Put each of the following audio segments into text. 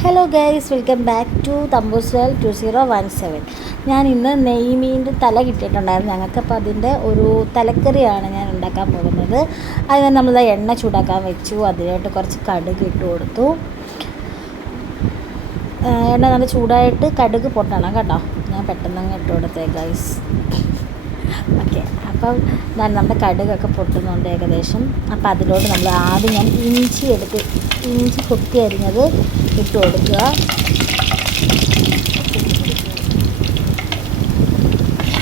Hello guys, welcome back to തമ്പൂസ്റ്റൈൽ 2017. ഞാൻ ഇന്ന് നെയ്മീൻ്റെ തല കിട്ടിയിട്ടുണ്ടായിരുന്നു ഞങ്ങൾക്ക്. അപ്പോൾ അതിൻ്റെ ഒരു തലക്കറിയാണ് ഞാൻ ഉണ്ടാക്കാൻ പോകുന്നത്. അതിന് നമ്മൾ എണ്ണ ചൂടാക്കാൻ വെച്ചു. അതിലോട്ട് കുറച്ച് കടുക് ഇട്ട് കൊടുത്തു. എണ്ണ നല്ല ചൂടായിട്ട് കടുക് പൊട്ടണം കേട്ടോ. ഞാൻ പെട്ടെന്ന് അങ്ങ് ഇട്ട് കൊടുത്തേ ഗൈസ്. ഓക്കെ, അപ്പം നമ്മുടെ കടുകൊക്കെ പൊട്ടുന്നുണ്ട് ഏകദേശം. അപ്പോൾ അതിലോട്ട് നമ്മൾ ആദ്യം ഞാൻ ഇഞ്ചി കൊത്തി അരിഞ്ഞത് ഇട്ട് കൊടുക്കുക.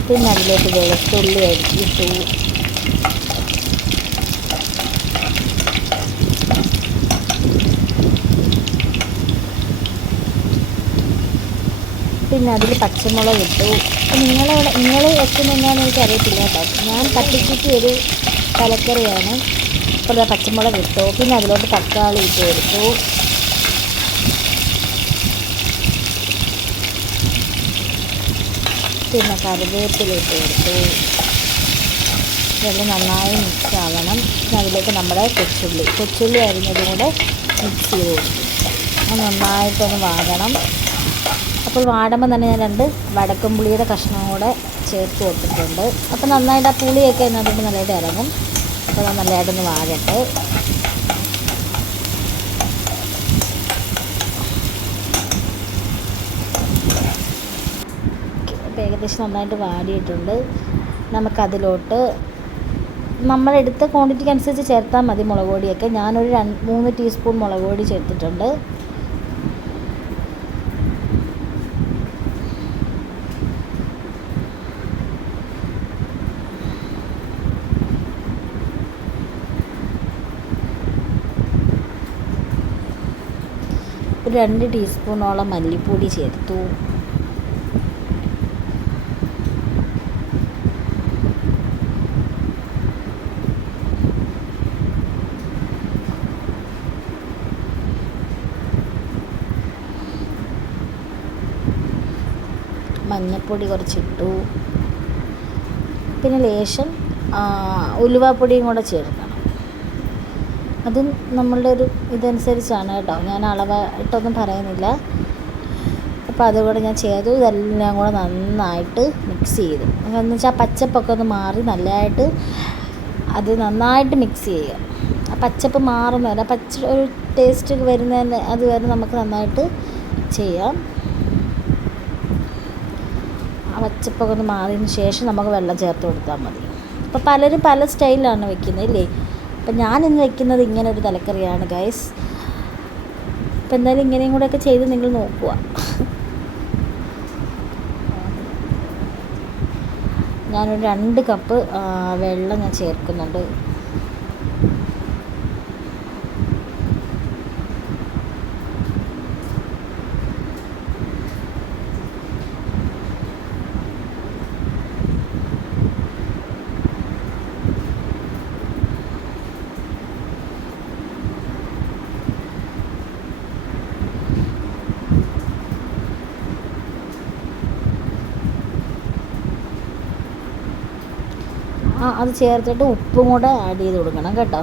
പിന്നെ അതിലേക്ക് വെളുത്തുള്ളി ഇട്ടു. പിന്നെ അതിൽ പച്ചമുളക് ഇട്ടു. നിങ്ങൾ വെക്കുന്നതെന്നാന്ന് എനിക്കറിയത്തില്ല കേട്ടോ. ഞാൻ തട്ടിക്കൂട്ടി ഒരു തലക്കറിയാണ്. അപ്പോൾ പച്ചമുളക് ഇട്ടു. പിന്നെ അതിലോട്ട് തക്കാളി ഇട്ട് കൊടുത്തു. പിന്നെ കറിവേപ്പില ഇട്ട് കൊടുത്തു. ഇതെല്ലാം നന്നായി മിക്സ് ആവണം. പിന്നെ അതിലേക്ക് നമ്മുടെ കൊച്ചുള്ളി അരിഞ്ഞതും കൂടെ മിക്സ് ചെയ്ത് കൊടുത്തു. അത് നന്നായിട്ടൊന്ന് വാടണം. അപ്പോൾ വാടുമ്പോൾ തന്നെ ഞാൻ 2 വടക്കംപുളിയുടെ കഷ്ണവും കൂടെ ചേർത്ത് കൊടുത്തിട്ടുണ്ട്. അപ്പോൾ നന്നായിട്ട് ആ പുളിയൊക്കെ അതിനകത്തോട്ട് നല്ലതായിട്ട് ഇറങ്ങും. അപ്പോൾ അത് നല്ലതായിട്ടൊന്ന് വാടട്ടെ. അപ്പോൾ ഏകദേശം നന്നായിട്ട് വാടിയിട്ടുണ്ട്. നമുക്കതിലോട്ട് നമ്മളെടുത്ത ക്വാണ്ടിറ്റിക്ക് അനുസരിച്ച് ചേർത്താൽ മതി മുളക് പൊടിയൊക്കെ. ഞാനൊരു 3 ടീസ്പൂൺ മുളക് പൊടി ചേർത്തിട്ടുണ്ട്. ഒരു 2 ടീസ്പൂണോളം മല്ലിപ്പൊടി ചേർത്തു. മഞ്ഞൾപ്പൊടി കുറച്ചിട്ടു. പിന്നെ ലേശം ഉലുവാപ്പൊടിയും കൂടെ ചേർക്കണം. അതും നമ്മളുടെ ഒരു ഇതനുസരിച്ചാണ് കേട്ടോ. ഞാൻ അളവായിട്ടൊന്നും പറയുന്നില്ല. അപ്പോൾ അതുകൂടെ ഞാൻ ചെയ്തു. ഇതെല്ലാം കൂടെ നന്നായിട്ട് മിക്സ് ചെയ്തു. എന്ന് വെച്ചാൽ പച്ചപ്പൊക്കെ ഒന്ന് മാറി നല്ലതായിട്ട് അത് നന്നായിട്ട് മിക്സ് ചെയ്യുക. ആ പച്ചപ്പ് മാറുന്ന വരെ ഒരു ടേസ്റ്റ് വരുന്നതിന് അതുവരെ നമുക്ക് നന്നായിട്ട് ചെയ്യാം. ആ പച്ചപ്പൊക്കെ ഒന്ന് മാറിയതിന് ശേഷം നമുക്ക് വെള്ളം ചേർത്ത് കൊടുത്താൽ മതി. അപ്പോൾ പലരും പല സ്റ്റൈലിലാണ് വെക്കുന്നത് ഇല്ലേ. അപ്പം ഞാനിന്ന് വെക്കുന്നത് ഇങ്ങനെ ഒരു തലക്കറിയാണ് ഗൈസ്. അപ്പം എന്തായാലും ഇങ്ങനെയും കൂടെയൊക്കെ ചെയ്ത് നിങ്ങൾ നോക്കുക. ഞാനൊരു 2 കപ്പ് വെള്ളം ഞാൻ ചേർക്കുന്നുണ്ട്. അത് ചേർത്തിട്ട് ഉപ്പും കൂടെ ആഡ് ചെയ്ത് കൊടുക്കണം കേട്ടോ.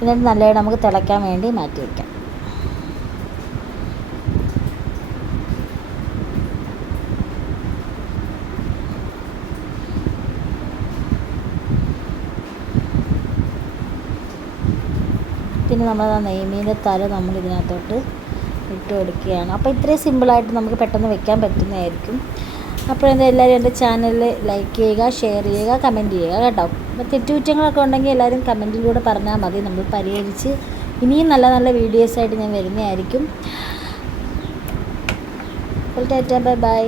എന്നിട്ട് നല്ലതായിട്ട് നമുക്ക് തിളയ്ക്കാൻ വേണ്ടി മാറ്റി വയ്ക്കാം. പിന്നെ നമ്മൾ നെയ്മീൻ്റെ തല നമ്മൾ ഇതിനകത്തോട്ട് ഇട്ട് കൊടുക്കുകയാണ്. അപ്പോൾ ഇത്രയും സിമ്പിളായിട്ട് നമുക്ക് പെട്ടെന്ന് വെക്കാൻ പറ്റുന്നതായിരിക്കും. അപ്പോൾ എല്ലാവരും എൻ്റെ ചാനലിൽ ലൈക്ക് ചെയ്യുക, ഷെയർ ചെയ്യുക, കമൻറ്റ് ചെയ്യുക കേട്ടോ. അപ്പോൾ തെറ്റുകുറ്റങ്ങളൊക്കെ ഉണ്ടെങ്കിൽ എല്ലാവരും കമൻറ്റിലൂടെ പറഞ്ഞാൽ മതി. നമ്മൾ പരിഹരിച്ച് ഇനിയും നല്ല നല്ല വീഡിയോസായിട്ട് ഞാൻ വരുന്നതായിരിക്കും. അപ്പോൾ ടാറ്റാ, ബൈ ബൈ.